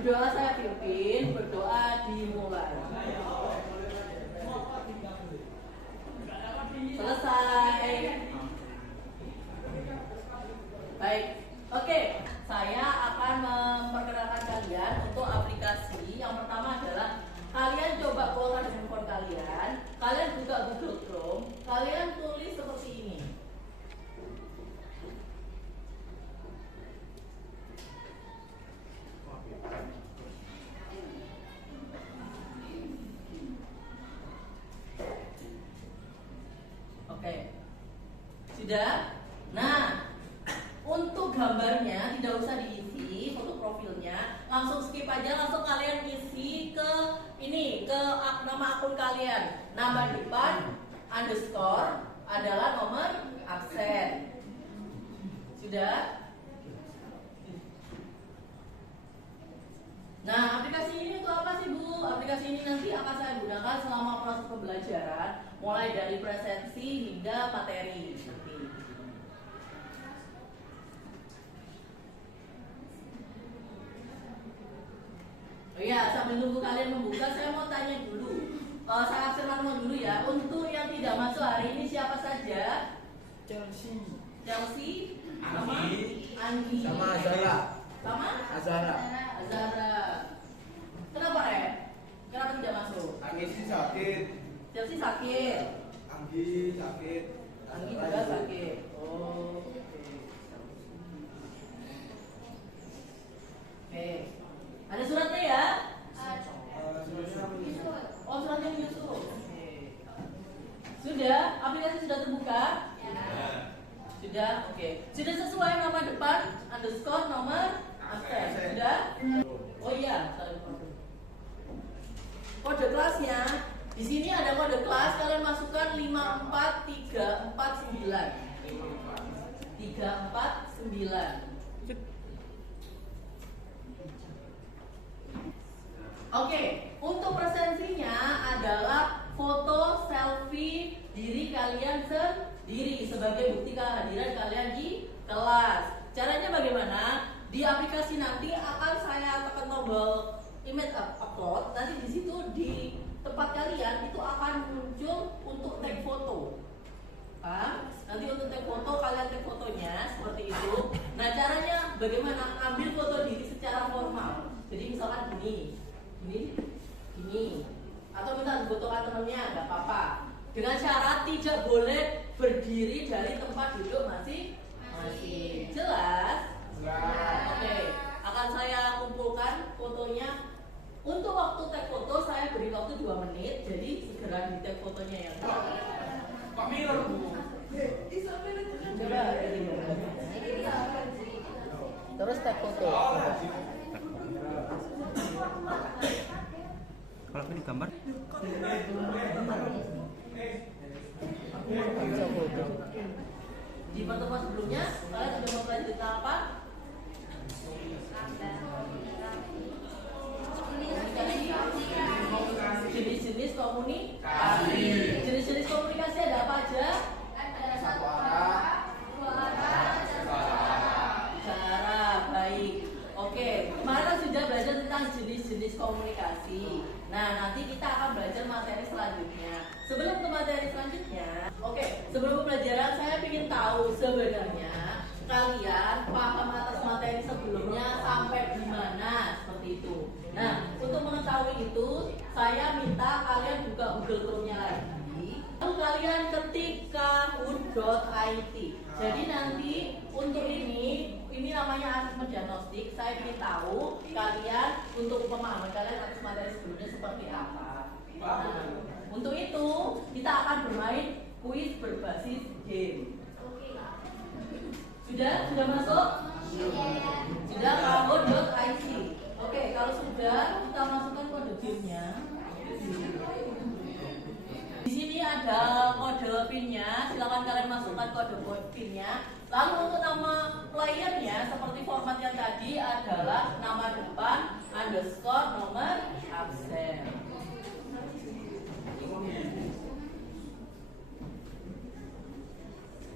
Berdoa saya pimpin, berdoa dimulai. Selesai. Baik, oke. Saya akan memperkenalkan kalian untuk aplikasi. Yang pertama adalah kalian coba keluarkan handphone kalian. Kalian buka Google Chrome. Kalian tulis seperti ini. Oke, sudah. Nah, untuk gambarnya tidak usah diisi, foto profilnya langsung skip aja, langsung kalian isi ke ini, ke nama akun kalian. Nama depan underscore adalah nomor absen. Sudah? Nah, aplikasi ini untuk apa sih Bu? Aplikasi ini nanti akan saya gunakan selama proses pembelajaran, mulai dari presensi hingga materi. Oh iya, sambil nunggu kalian membuka, saya mau tanya dulu. Saya absen nomor dulu ya. Untuk yang tidak masuk hari ini siapa saja? Chelsea, sama Andi, sama Azara. Sama Azara. Kenapa Kenapa tidak masuk? Anggi sih sakit. Chelsea sakit. Anggi sakit. Anggi juga sakit. Oh. Oke. Ada suratnya ya? Oh, suratnya menyusul. Sudah? Aplikasi sudah terbuka? Sudah? Oke. Sudah sesuai nama depan underscore nomor absen? Sudah? Oh iya, kode kelasnya di sini ada kode kelas, kalian masukkan 54349. 349. Oke, untuk presensinya adalah foto selfie diri kalian sendiri sebagai bukti kehadiran kalian di kelas. Caranya bagaimana? Di aplikasi nanti akan saya tekan tombol image upload. Nanti di situ di tempat kalian itu akan muncul untuk tag foto. Nanti untuk tag foto kalian tag fotonya seperti itu. Nah, caranya bagaimana? Ambil foto diri secara formal. Jadi misalkan gini, atau minta fotokan temennya, nggak apa-apa. Dengan syarat tidak boleh berdiri dari tempat duduk masing-masing. Jelas? Oke, akan saya kumpulkan fotonya. Untuk waktu tag foto saya beri waktu 2 menit. Jadi segera di tag fotonya ya. Pak Mir, Bu. Coba terus tag foto. Kalau ini gambar di pertemuan sebelumnya kalian sudah mempelajari tentang apa? Jenis-jenis komunikasi. Jenis-jenis komunikasi ada apa aja? Ada satu arah, dua arah, cara baik. Oke, kemarin kan sudah belajar tentang jenis-jenis komunikasi. Nah, nanti kita akan belajar materi selanjutnya. Sebelum ke materi selanjutnya, sebelum pembelajaran saya ingin tahu sebenarnya kalian paham atas materi sebelumnya sampai di mana, seperti itu. Nah, untuk mengetahui itu, saya minta kalian buka Google Chrome-nya lagi. Lalu kalian ketik kahoot.it. Jadi nanti untuk ini namanya asesmen diagnostik. Saya ingin tahu kalian untuk pemahaman kalian atas materi sebelumnya seperti apa. Nah, untuk itu kita akan bermain kuis berbasis game. Sudah masuk? Sudah kahoot.it. Oke, kalau sudah kita masukkan kode PIN-nya. Di sini ada kode PIN-nya, silakan kalian masukkan kode PIN-nya. Lalu untuk nama playernya seperti format yang tadi adalah nama depan underscore nomor absen.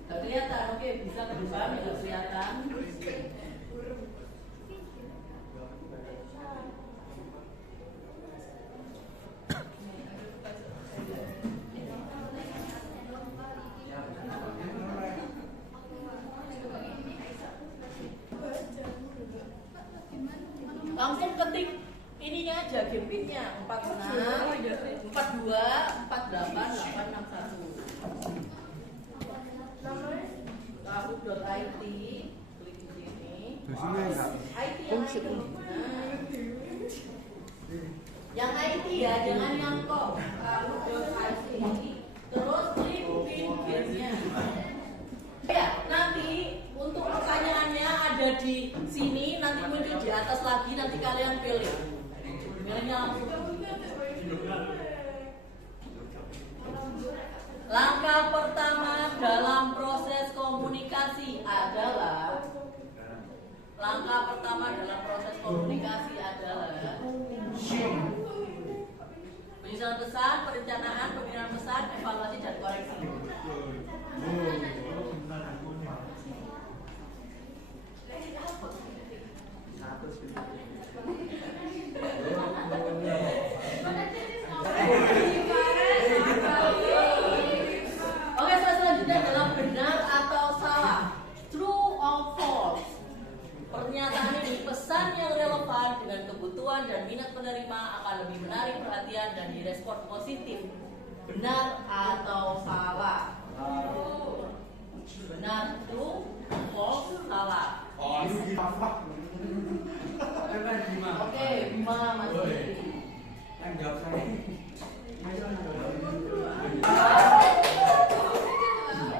Gak kelihatan, oke, bisa ke depan, gak kelihatan. Kahoot.it, klik di sini. Di sini enggak? IT yang IT. Yang IT ya, jangan yang kok. Kahoot.it. Terus klik pin gamenya. Ya, nanti untuk pertanyaannya ada di sini, nanti muncul di atas lagi, nanti kalian pilih. Pilihnya langsung. Langkah pertama dalam proses komunikasi adalah penyusunan pesan, perencanaan, pembinaan pesan, evaluasi dan koreksi. Oke, selanjutnya adalah benar atau salah, true or false. Pernyataan ini pesan yang relevan dengan kebutuhan dan minat penerima akan lebih menarik perhatian dan direspon positif. Benar atau salah? Benar, true, false, salah. Oke, Bima masih. Yang jawab saya.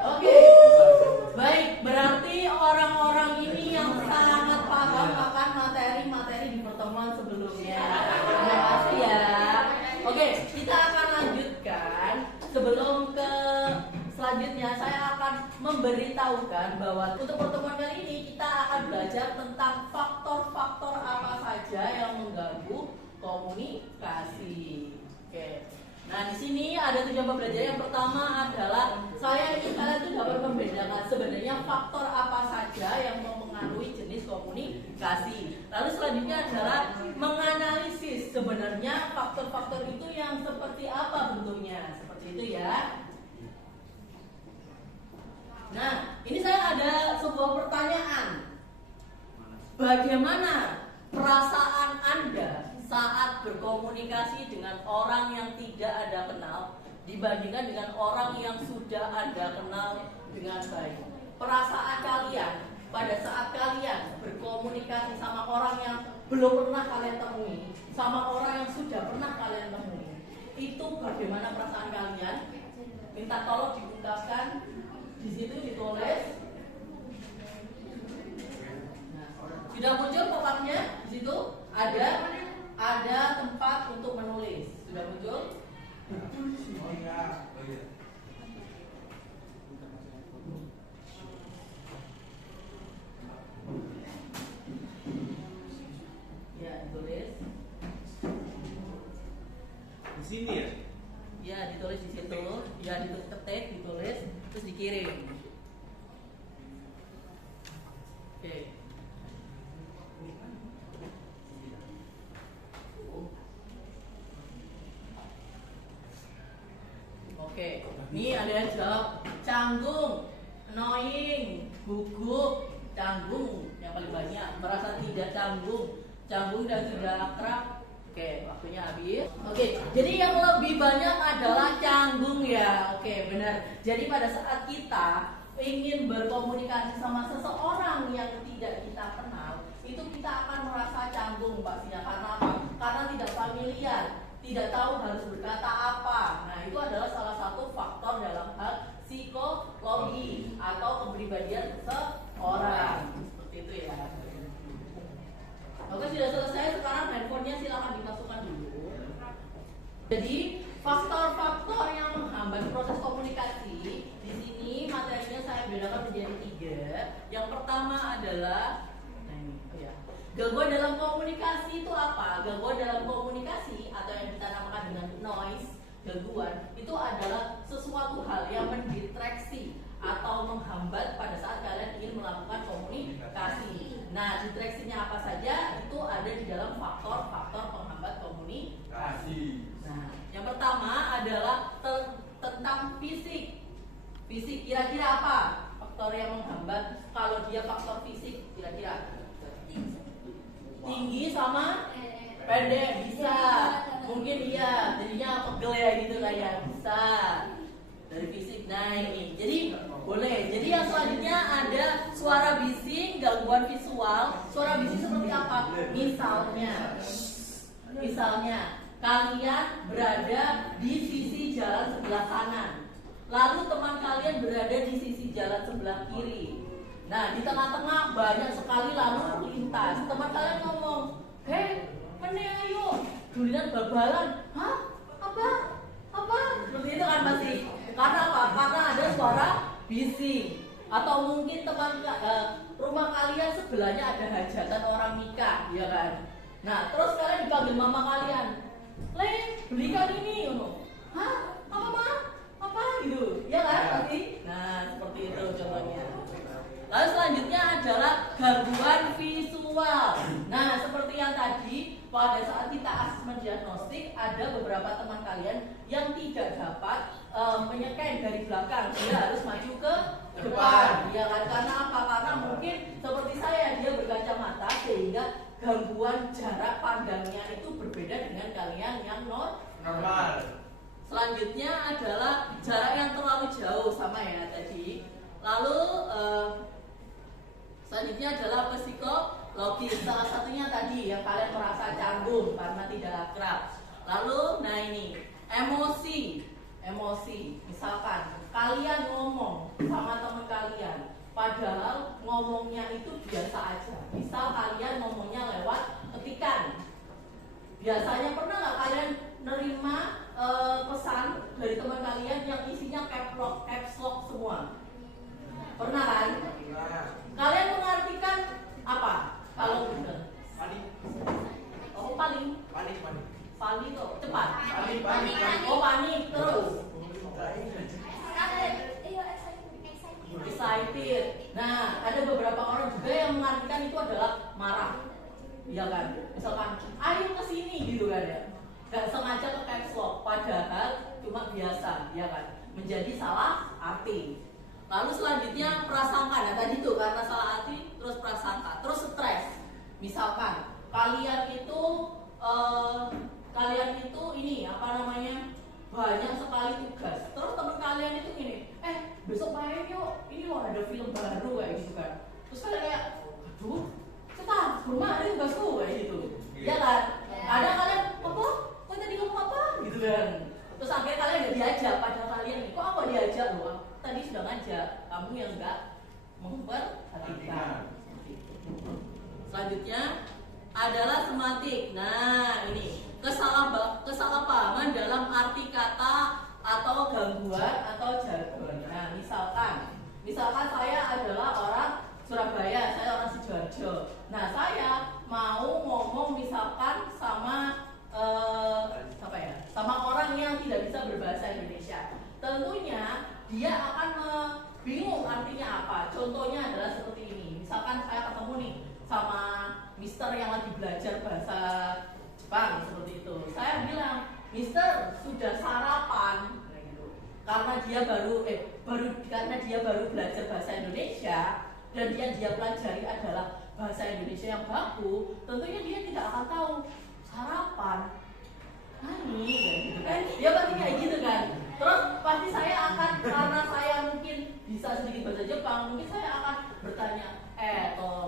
Oke, baik, berarti orang-orang ini yang sangat paham akan materi-materi di pertemuan sebelumnya. Terima kasih ya. Oke, kita akan lanjutkan. Sebelum ke selanjutnya, saya akan memberitahukan bahwa untuk pertemuan kali ini kita akan belajar tentang faktor-faktor apa saja yang mengganggu komunikasi. Oke. Nah, di sini ada 7 pembelajaran. Yang pertama adalah saya ingin kalian tuh dapat membedakan sebenarnya faktor apa saja yang mempengaruhi jenis komunikasi. Lalu selanjutnya adalah menganalisis sebenarnya faktor-faktor itu yang seperti apa bentuknya. Seperti itu ya. Nah, ini saya ada sebuah pertanyaan. Bagaimana perasaan Anda saat berkomunikasi dengan orang yang tidak Anda kenal dibandingkan dengan orang yang sudah Anda kenal dengan baik? Perasaan kalian pada saat kalian berkomunikasi sama orang yang belum pernah kalian temui, sama orang yang sudah pernah kalian temui, itu bagaimana perasaan kalian? Minta tolong diungkapkan. Di situ ditulis. Nah, sudah muncul pop-up-nya. Di situ ada tempat untuk menulis. Sudah muncul? Oh iya. Ya, ditulis. Di sini ya? Ya, ditulis di situ. Ya, diketik, ditulis, terus dikirim. Oke. Oke, ini ada yang jawab canggung, annoying, gugup, canggung yang paling banyak, merasa tidak canggung, canggung dan sudah akrab. Oke, waktunya habis. Oke, jadi yang lebih banyak adalah canggung ya. Oke, benar. Jadi pada saat kita ingin berkomunikasi sama seseorang yang tidak kita kenal, itu kita akan merasa canggung pastinya. Karena apa? Karena tidak familiar, tidak tahu harus berkata apa. Nah, itu adalah salah satu faktor dalam hal psikologi atau kepribadian seseorang. Seperti itu ya. Oke, sudah selesai. Sekarang handphonenya silakan dimasukkan dulu. Jadi faktor-faktor yang menghambat proses komunikasi di sini materinya saya bedakan menjadi 3. Yang pertama adalah gangguan dalam komunikasi itu apa? Gangguan dalam komunikasi atau yang kita namakan dengan noise, gangguan itu adalah sesuatu hal yang mendistraksi atau menghambat pada saat kalian ingin melakukan komunikasi. Nah, distraksinya apa saja? Itu ada di dalam faktor-faktor penghambat komunikasi. Nah, yang pertama adalah tentang fisik. Fisik kira-kira apa? Faktor yang menghambat. Kalau dia faktor fisik kira-kira tinggi sama pendek bisa. Mungkin mungkin iya jadinya pegel ya gitu kayak bisa dari fisik. Nah ini jadi boleh. Jadi yang selanjutnya ada suara bising, gangguan visual. Suara bising seperti apa? Misalnya kalian berada di sisi jalan sebelah kanan, lalu teman kalian berada di sisi jalan sebelah kiri. Nah, di tengah-tengah banyak sekali lalu lintas. Teman kalian ngomong, "Hei, mana ayo? Dulinan babalan." Hah? Apa? Seperti itu kan masih. Karena apa? Karena ada suara bising. Atau mungkin rumah kalian sebelahnya ada hajatan orang nikah, ya kan? Nah, terus kalian dipanggil mama kalian, "Le, belikan ini." Hah? Apa gitu? Ya kan pasti. Nah, seperti itu contohnya. Lalu selanjutnya adalah gangguan visual. Nah, seperti yang tadi pada saat kita asesmen diagnostik ada beberapa teman kalian yang tidak dapat menyeken dari belakang, dia harus maju ke depan. Ya kan? Karena apa? Karena mungkin seperti saya, dia berkacamata sehingga gangguan jarak pandangnya itu berbeda dengan kalian yang normal. Selanjutnya adalah jarak yang terlalu jauh, sama ya tadi. Lalu selanjutnya adalah psikologis. Salah satunya tadi yang kalian merasa canggung karena tidak akrab. Lalu, nah ini emosi. Misalkan kalian ngomong sama teman kalian, padahal ngomongnya itu biasa aja. Misal kalian ngomongnya lewat ketikan. Biasanya pernah nggak kalian nerima pesan dari teman kalian yang isinya caps lock semua? Pernah kan? Kalian mengartikan apa? Kalau benar? Panik kok cepat. Panik terus. Excited. Nah, ada beberapa orang juga yang mengartikan itu adalah marah. Iya kan? Misalkan, "Ayo ke sini," gitu kan ya. Gak sengaja ke caps lock, padahal cuma biasa, ya kan? Menjadi salah arti. Lalu selanjutnya prasangka. Nah tadi tuh karena salah arti terus prasangka, terus stres. Misalkan kalian itu ini apa namanya, banyak sekali tugas. Terus teman kalian itu gini, besok main yuk, ini loh ada film baru kayak gitu kan. Terus kalian kayak, aduh, cepat, belum ada tugasku kayak gitu. Ya kan? Ada kalian apa? Kok tadi ngomong apa? Gitu kan. Terus akhirnya kalian gak diajak, padahal kalian nih, kok aku diajak loh? Tadi sudah ngajak, kamu yang gak memperhatikan. Selanjutnya adalah sematik. Nah ini kesalahpahaman dalam arti kata atau gangguan atau jargon. Nah misalkan saya adalah orang Surabaya, saya orang Sidoarjo. Nah saya mau ngomong misalkan sama sama orang yang tidak bisa berbahasa Indonesia. Tentunya dia akan bingung artinya apa. Contohnya adalah seperti ini. Misalkan saya ketemu nih sama Mister yang lagi belajar bahasa Jepang seperti itu. Saya bilang, "Mister, sudah sarapan?" Karena dia baru belajar bahasa Indonesia dan yang dia pelajari adalah bahasa Indonesia yang baku. Tentunya dia tidak akan tahu sarapan. Nani, gitu kan? Dia pasti kayak gitu kan. Terus pasti saya akan, karena saya mungkin bisa sedikit bahasa Jepang, mungkin saya akan bertanya,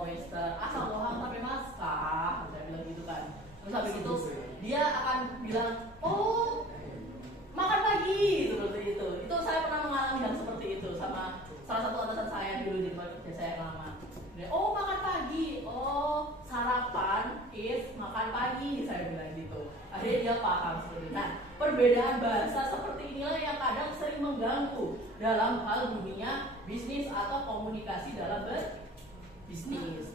Mister, asal lohang tapi mas kah? Saya bilang gitu kan. Terus habis itu dia akan bilang, "Oh, makan pagi," seperti itu. Itu saya pernah mengalami hal seperti itu sama salah satu atasan saya dulu di tempat kerja saya yang lama. Dia, "Oh, makan pagi. Oh, sarapan is makan pagi," saya bilang gitu. Akhirnya dia paham seperti itu. Nah, perbedaan bahasa seperti inilah yang kadang sering mengganggu dalam hal dunia bisnis atau komunikasi dalam berbisnis.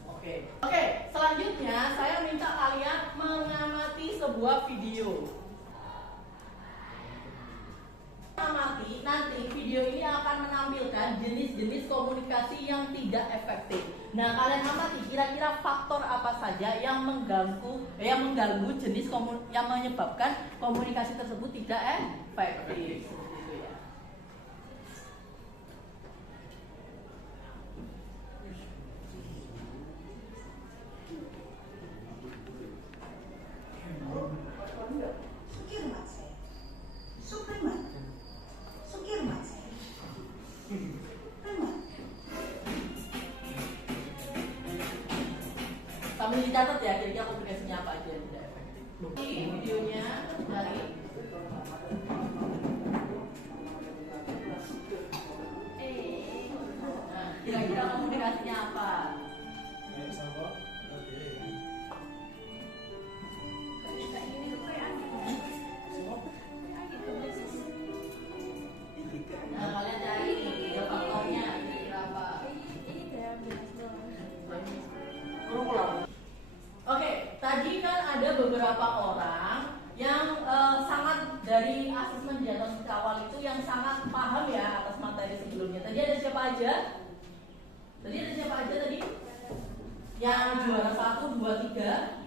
Oke, selanjutnya saya minta kalian mengamati sebuah video. Nanti video ini akan menampilkan jenis-jenis komunikasi yang tidak efektif. Nah, kalian amati kira-kira faktor apa saja yang mengganggu jenis yang menyebabkan komunikasi tersebut tidak efektif. Seperti itu ya. dicatat ya kira-kira komunikasinya apa aja yang tidak efektif. Ini videonya dari kira-kira komunikasinya apa? Nah, kalian cari tiga faktornya kira-kira apa? Oke, tadi kan ada beberapa orang yang sangat dari asesmen diagnosis awal itu yang sangat paham ya atas materi sebelumnya. Tadi ada siapa aja? Yang juara 1, 2, 3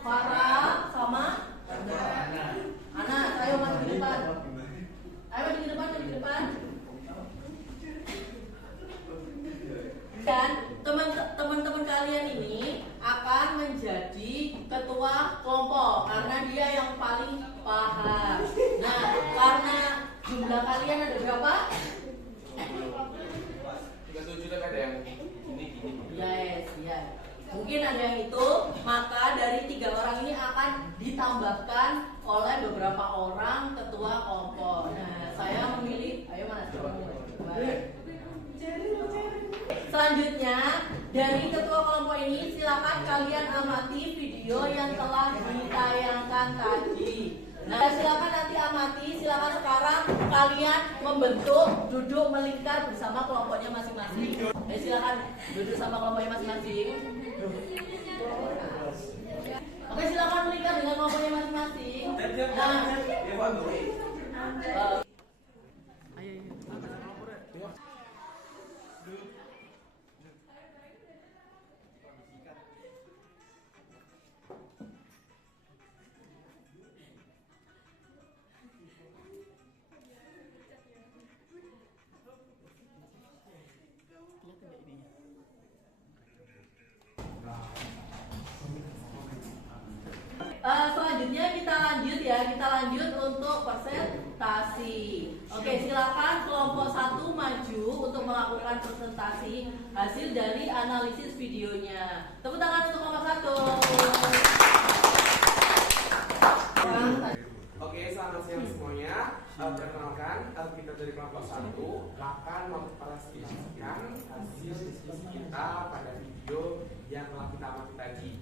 Farah sama Ana, ayo maju ke depan. Dan teman-teman kalian ini akan menjadi ketua kelompok karena dia yang paling paham. Nah, karena jumlah kalian ada berapa? 37 kan ada yang gini. Yes. Mungkin ada yang itu, maka dari 3 orang ini akan ditambahkan oleh beberapa orang ketua kelompok. Nah, saya memilih, ayo Mas, selanjutnya dari ketua kelompok ini silakan kalian amati video yang telah ditayangkan tadi. Nah, silakan nanti amati, silakan sekarang kalian membentuk duduk melingkar bersama kelompoknya masing-masing. Silakan duduk sama kelompoknya masing-masing. Oke, silakan melingkar dengan kelompoknya masing-masing. Nah, selanjutnya kita lanjut untuk presentasi. Oke, silakan kelompok 1 maju untuk melakukan presentasi hasil dari analisis videonya. Tepuk tangan untuk kelompok 1. Oke, selamat siang semuanya. Perkenalkan, kita dari kelompok 1 akan mempresentasikan hasil diskusi kita pada video yang telah kita amati tadi.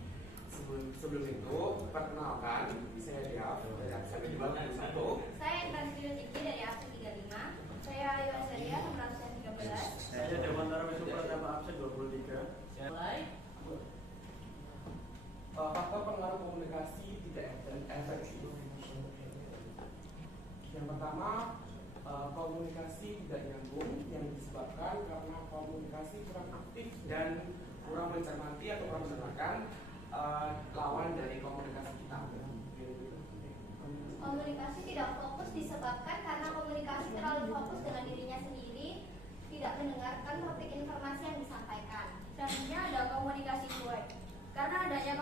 Sebelum itu, perkenalkan, saya Diaf dari absen 21. Saya Intan Siti dari absen 35. Saya Ayu Azaria nomor absen 13. Saya Dewantara Wisupratama absen 23. Mulai. Faktor pengaruh komunikasi tidak efektif. Yang pertama, komunikasi tidak nyambung yang disebabkan karena komunikasi kurang aktif dan kurang mencermati atau kurang mendengarkan lawan dari komunikasi kita. Komunikasi tidak fokus disebabkan karena komunikasi terlalu fokus dengan dirinya sendiri, tidak mendengarkan topik informasi yang disampaikan. Selanjutnya ada komunikasi cuek. Karena adanya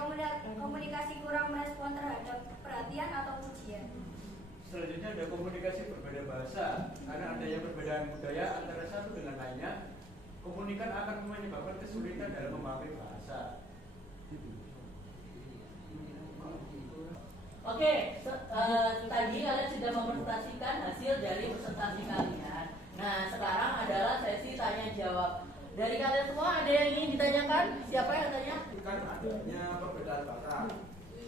komunikasi kurang merespon terhadap perhatian atau pujian. Selanjutnya ada komunikasi berbeda bahasa. Karena adanya perbedaan budaya antara satu dengan lainnya, komunikan akan menyebabkan kesulitan dalam memahami bahasa. Oke, tadi kalian sudah mempresentasikan hasil dari presentasi kalian. Nah, sekarang adalah sesi tanya jawab. Dari kalian semua ada yang ingin ditanyakan? Siapa yang tanya? Kan adanya perbedaan bahasa.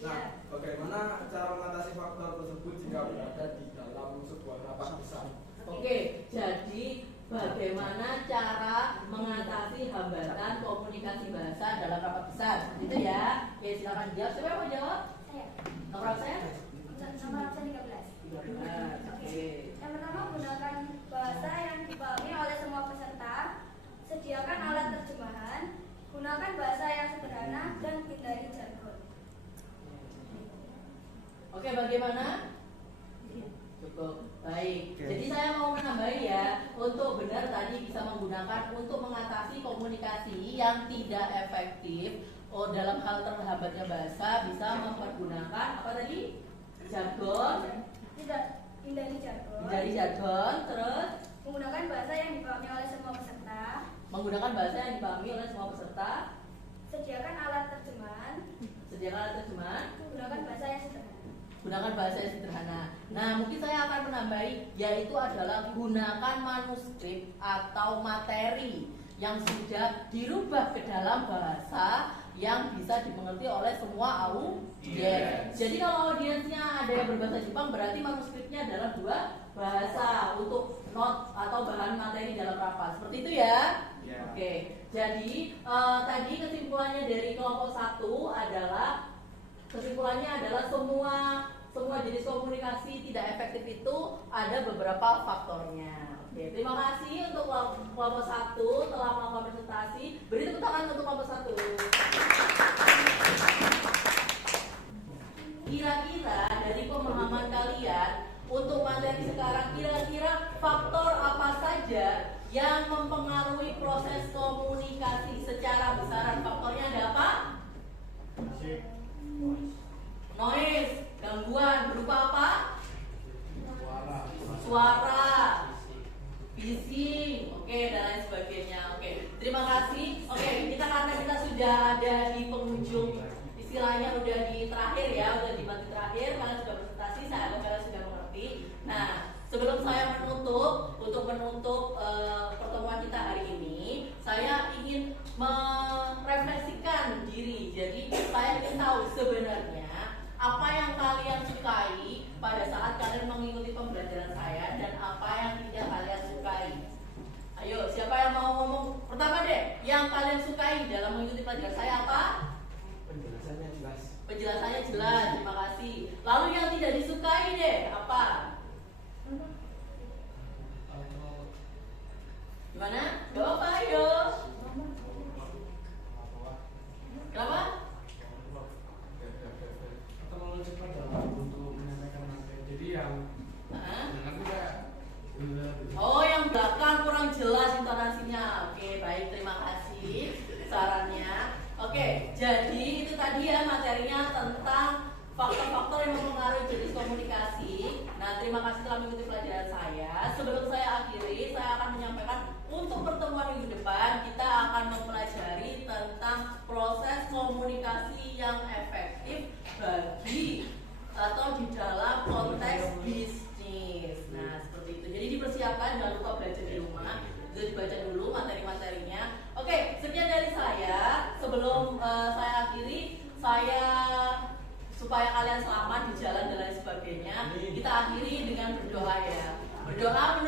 Nah, bagaimana cara mengatasi faktor tersebut jika berada di dalam sebuah rapat besar? Oke, jadi bagaimana cara mengatasi hambatan komunikasi bahasa dalam rapat besar? Itu ya. Oke, silakan jawab. Siapa yang mau jawab? Saya. Nomor absen? Nomor absen 13. Oke. Yang pertama, gunakan bahasa yang dipahami oleh semua peserta. Sediakan alat terjemahan. Gunakan bahasa yang sederhana dan hindari jargon. Oke, bagaimana? Cukup baik. Jadi saya mau menambahi ya, untuk benar tadi bisa menggunakan untuk mengatasi komunikasi yang tidak efektif. Dalam hal terhambatnya bahasa bisa mempergunakan apa tadi? Jargon. Tidak hindari jargon. Hindari jargon, terus Menggunakan bahasa yang dipahami oleh semua peserta. menggunakan bahasa yang dipahami oleh semua peserta. Sediakan alat terjemahan. Sediakan alat terjemahan. Gunakan bahasa yang sederhana. Gunakan bahasa yang sederhana. Nah, mungkin saya akan menambahi, yaitu adalah gunakan manuskrip atau materi yang sudah dirubah ke dalam bahasa yang bisa dimengerti oleh semua audiens. Jadi kalau audiensnya ada yang berbahasa Jepang, berarti manuskripnya adalah 2 bahasa untuk not atau bahan materi dalam rapat. Seperti itu ya? Ya. Oke. Jadi tadi kesimpulannya dari kelompok 1 adalah semua jenis komunikasi tidak efektif itu ada beberapa faktornya. Oke, terima kasih untuk kelompok 1 telah melakukan presentasi. Beri tepuk tangan untuk kelompok 1. Kira-kira dari pemahaman kalian untuk materi sekarang, kira-kira faktor apa saja yang mempengaruhi proses komunikasi secara besaran? Faktornya ada apa? Noise, gangguan berupa apa? Suara, bising, oke, dan lain sebagainya. Oke, terima kasih. Oke, karena kita sudah ada di penghujung, istilahnya udah di terakhir ya, udah di batu terakhir, kalian sudah presentasi, saya harap kalian sudah mengerti. Nah, sebelum saya untuk menutup pertemuan kita hari ini, saya ingin merefleksikan diri. Jadi saya ingin tahu sebenarnya apa yang kalian sukai pada saat kalian mengikuti pembelajaran saya dan apa yang tidak kalian sukai. Ayo, siapa yang mau ngomong pertama deh? Yang kalian sukai dalam mengikuti pelajaran saya apa? Penjelasannya jelas. Penjelasannya jelas, terima kasih. Lalu yang tidak disukai deh, apa? Gimana? Gak apa, ayo. Kenapa? Terlalu cepat dalam untuk menyampaikan materi. Jadi yang dengar juga. Oh, yang belakang kurang jelas intonasinya. Oke, baik, terima kasih sarannya. Oke, jadi itu tadi ya materinya tentang faktor-faktor yang mempengaruhi jenis komunikasi. Nah, terima kasih telah mengikuti pelajaran saya. Sebelum saya akhiri, saya akan menyampaikan untuk pertemuan minggu depan kita akan mempelajari tentang proses komunikasi yang efektif bagi atau di dalam konteks bisnis. Nah, seperti itu. Jadi dipersiapkan, jangan lupa belajar di rumah. Jadi dibaca dulu materi-materinya. Oke, sekian dari saya. Sebelum saya akhiri, supaya kalian selamat di jalan dan lain sebagainya, kita akhiri dengan berdoa ya. Berdoa